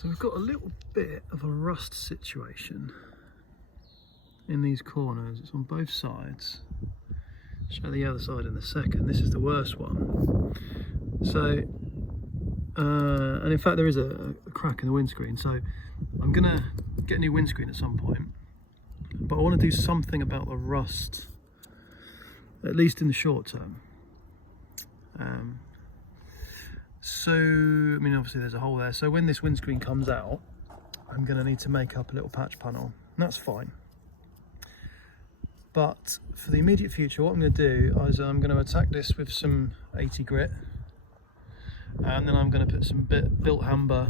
So we've got a little bit of a rust situation in these corners. It's on both sides. I'll show the other side in a second. This is the worst one. So, and in fact there is a crack in the windscreen, so I'm gonna get a new windscreen at some point, but I want to do something about the rust, at least in the short term. So, I mean, obviously there's a hole there, so when this windscreen comes out, I'm going to need to make up a little patch panel, and that's fine. But for the immediate future, what I'm going to do is I'm going to attack this with some 80 grit, and then I'm going to put some Built Amber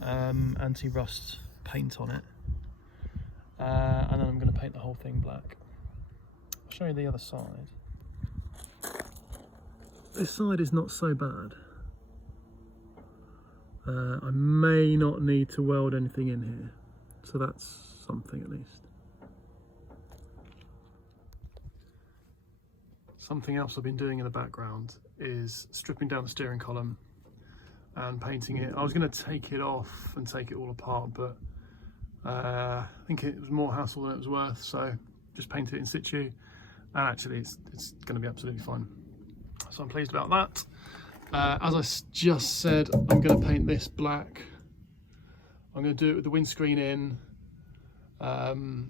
anti-rust paint on it, and then I'm going to paint the whole thing black. I'll show you the other side. This side is not so bad. I may not need to weld anything in here, so that's something at least. Something else I've been doing in the background is stripping down the steering column and painting it. I was going to take it off and take it all apart, but I think it was more hassle than it was worth, so just paint it in situ, and actually it's going to be absolutely fine. So I'm pleased about that. As I just said, I'm going to paint this black. I'm going to do it with the windscreen in.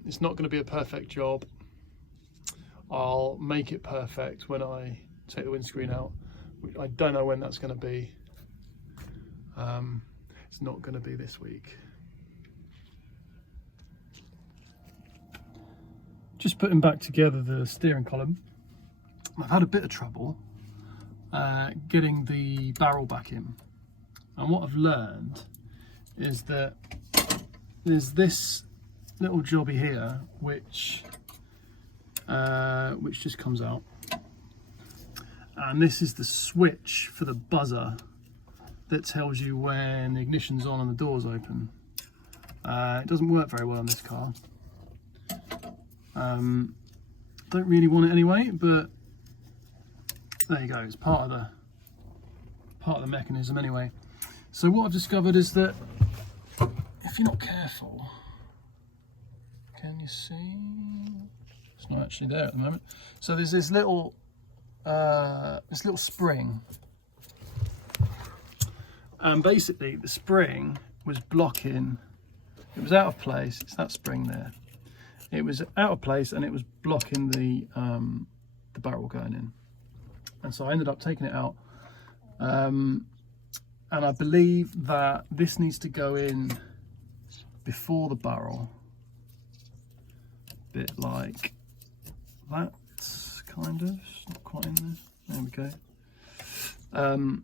It's not going to be a perfect job. I'll make it perfect when I take the windscreen out. I don't know when that's going to be. It's not going to be this week. Just putting back together the steering column. I've had a bit of trouble getting the barrel back in, and what I've learned is that there's this little jobby here which just comes out, and this is the switch for the buzzer that tells you when the ignition's on and the door's open. It doesn't work very well on this car. Don't really want it anyway, but there you go, it's part of the mechanism anyway. So what I've discovered is that if you're not careful, can you see? It's not actually there at the moment. So there's this little spring, and basically the spring was blocking. It was out of place. It's that spring there. It was out of place and it was blocking the barrel going in. And so I ended up taking it out, and I believe that this needs to go in before the barrel, a bit like that, kind of. It's not quite in there. There we go.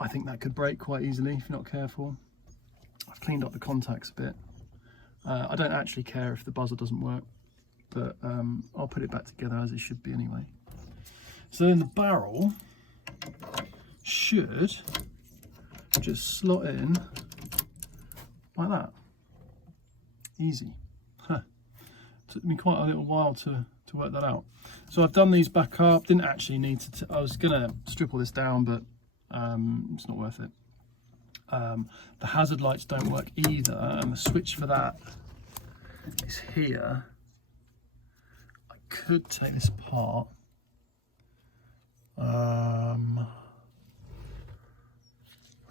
I think that could break quite easily if you're not careful. I've cleaned up the contacts a bit. I don't actually care if the buzzer doesn't work, but I'll put it back together as it should be anyway. So then the barrel should just slot in like that. Easy. Huh. Took me quite a little while to work that out. So I've done these back up. Didn't actually need to. I was going to strip all this down, but it's not worth it. The hazard lights don't work either, and the switch for that is here. I could take this apart. I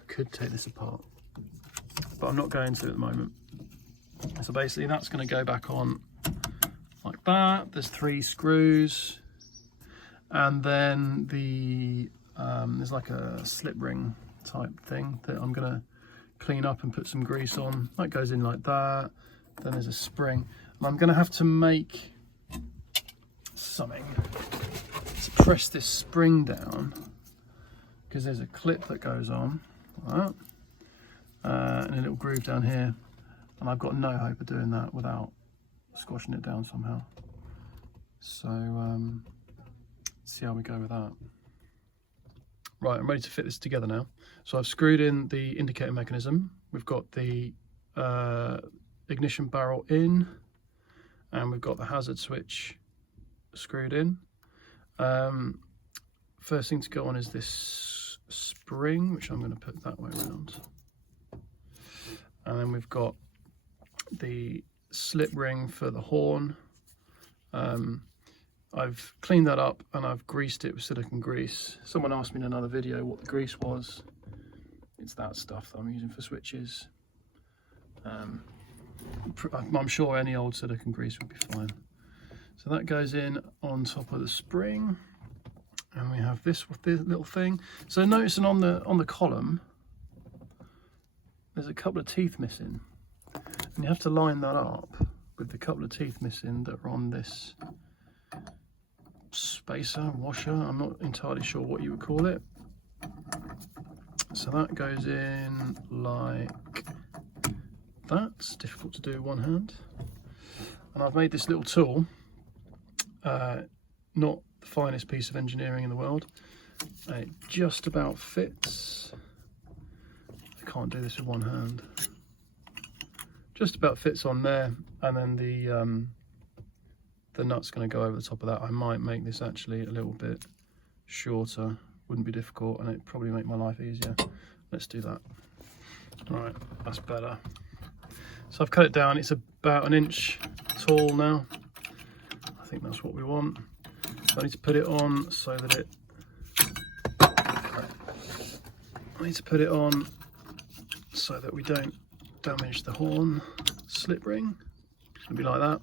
could take this apart, but I'm not going to at the moment. So basically that's going to go back on like that. There's 3 screws, and then there's like a slip ring type thing that I'm going to clean up and put some grease on. That goes in like that. Then there's a spring, and I'm going to have to make something to press this spring down, because there's a clip that goes on like that, and a little groove down here, and I've got no hope of doing that without squashing it down somehow. So let's see how we go with that. Right, I'm ready to fit this together now. So I've screwed in the indicator mechanism. We've got the ignition barrel in, and we've got the hazard switch screwed in. First thing to go on is this spring, which I'm going to put that way around. and then we've got the slip ring for the horn. I've cleaned that up and I've greased it with silicone grease. Someone asked me in another video what the grease was. It's that stuff that I'm using for switches. I'm sure any old silicone grease would be fine. So that goes in on top of the spring, and we have this little thing. So noticing on the column, there's a couple of teeth missing, and you have to line that up with the couple of teeth missing that are on this spacer, washer, I'm not entirely sure what you would call it. So that goes in like that. It's difficult to do with one hand. And I've made this little tool, not the finest piece of engineering in the world. It just about fits. I can't do this with one hand. Just about fits on there, and then the nut's going to go over the top of that. I might make this actually a little bit shorter, wouldn't be difficult, and it'd probably make my life easier. Let's do that. All right, that's better. So I've cut it down. It's about 1 inch tall now. I think that's what we want. So I need to put it on so that it, I need to put it on so that we don't damage the horn slip ring. It's going to be like that.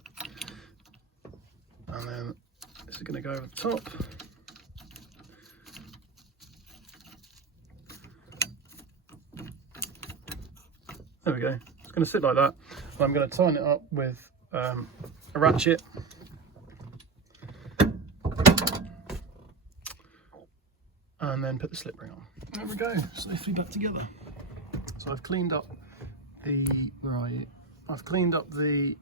And then this is going to go over the top. There we go. It's going to sit like that. And I'm going to tighten it up with a ratchet. And then put the slip ring on. There we go, safely back together. So I've cleaned up the, where are you? I've cleaned up the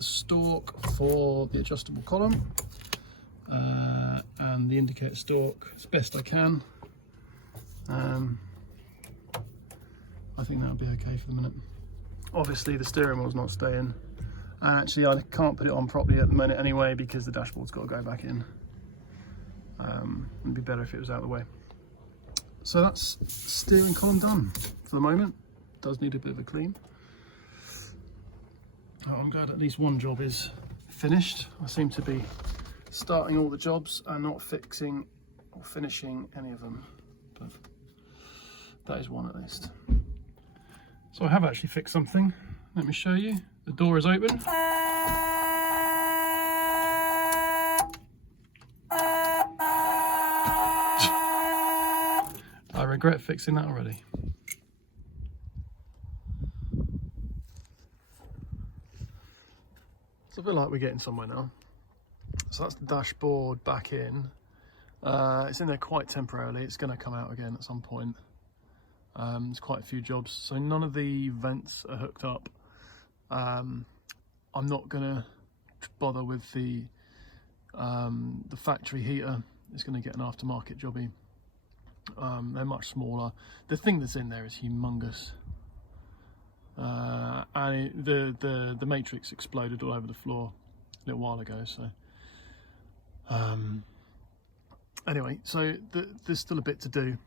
stalk for the adjustable column and the indicator stalk as best I can. I think that'll be okay for the minute. Obviously the steering wheel's not staying, and actually I can't put it on properly at the minute anyway because the dashboard's got to go back in. It'd be better if it was out of the way. So that's steering column done for the moment. Does need a bit of a clean. Oh, I'm glad at least one job is finished. I seem to be starting all the jobs and not fixing or finishing any of them, but that is one at least. So I have actually fixed something. Let me show you. The door is open. I regret fixing that already. So I feel like we're getting somewhere now. So that's the dashboard back in. It's in there quite temporarily. It's going to come out again at some point. There's quite a few jobs, so none of the vents are hooked up. I'm not going to bother with the factory heater. It's going to get an aftermarket jobby. They're much smaller. The thing that's in there is humongous, and the matrix exploded all over the floor a little while ago. So anyway, so there's still a bit to do.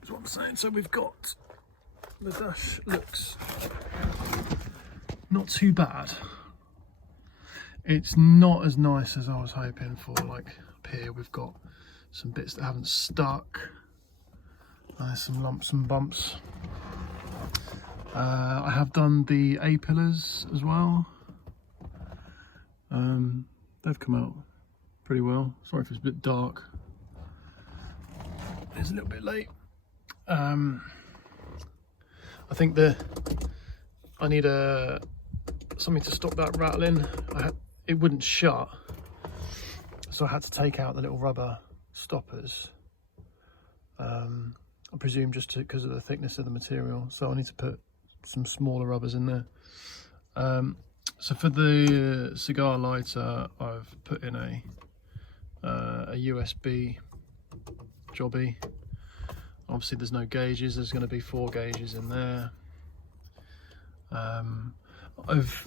That's what I'm saying. So we've got the dash, looks not too bad. It's not as nice as I was hoping for. Like up here we've got some bits that haven't stuck. There's some lumps and bumps. I have done the A-pillars as well. They've come out pretty well. Sorry if it's a bit dark. It's a little bit late. I think I need something to stop that rattling. It wouldn't shut, so I had to take out the little rubber stoppers. I presume just because of the thickness of the material, so I need to put some smaller rubbers in there. So for the cigar lighter, I've put in a USB jobby. Obviously there's no gauges, there's going to be 4 gauges in there. I've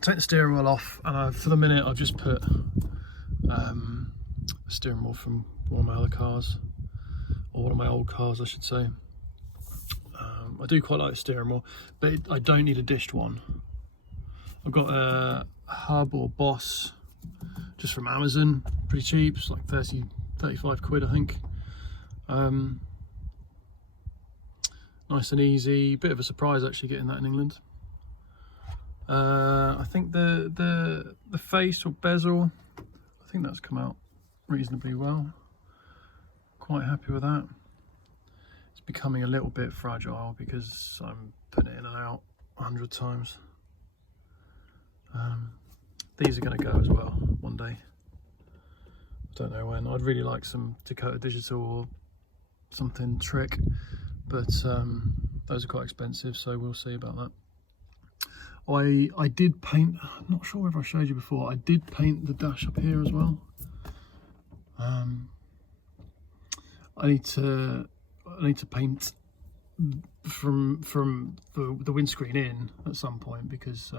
taken the steering wheel off, and for the minute I've just put a steering wheel from one of my other cars, or one of my old cars I should say. I do quite like the steering wheel, but I don't need a dished one. I've got a Hub or Boss just from Amazon, pretty cheap. It's like 35 quid, I think. Nice and easy. Bit of a surprise actually getting that in England. I think the face or bezel, I think that's come out reasonably well. Quite happy with that. It's becoming a little bit fragile because I'm putting it in and out 100 times. These are going to go as well one day. I don't know when. I'd really like some Dakota Digital or something Trick, but those are quite expensive, so we'll see about that. I did paint, I'm not sure if I showed you before, I did paint the dash up here as well. I need to paint from the windscreen in at some point, because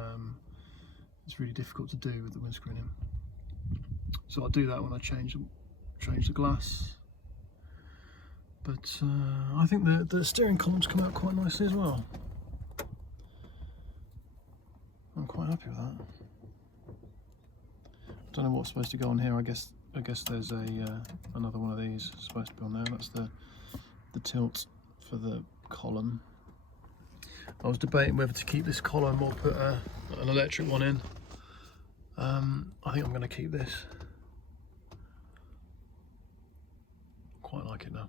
it's really difficult to do with the windscreen in. So I'll do that when I change the glass. But I think the steering columns come out quite nicely as well. I'm quite happy with that. Don't know what's supposed to go on here. I guess there's another one of these supposed to be on there. That's the tilt for the column. I was debating whether to keep this column or put an electric one in. I think I'm going to keep this. Quite like it now.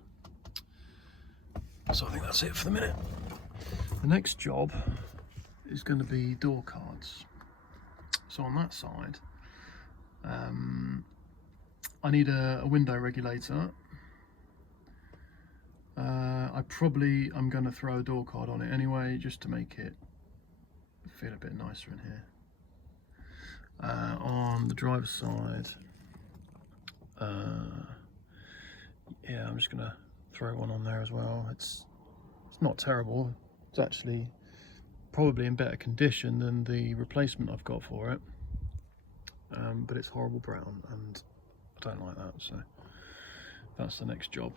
So I think that's it for the minute. The next job is going to be door cards. So on that side, I need a window regulator. I'm going to throw a door card on it anyway, just to make it feel a bit nicer in here. On the driver's side, yeah, I'm just going to throw one on there as well. It's not terrible. It's actually probably in better condition than the replacement I've got for it, but it's horrible brown and I don't like that, so that's the next job.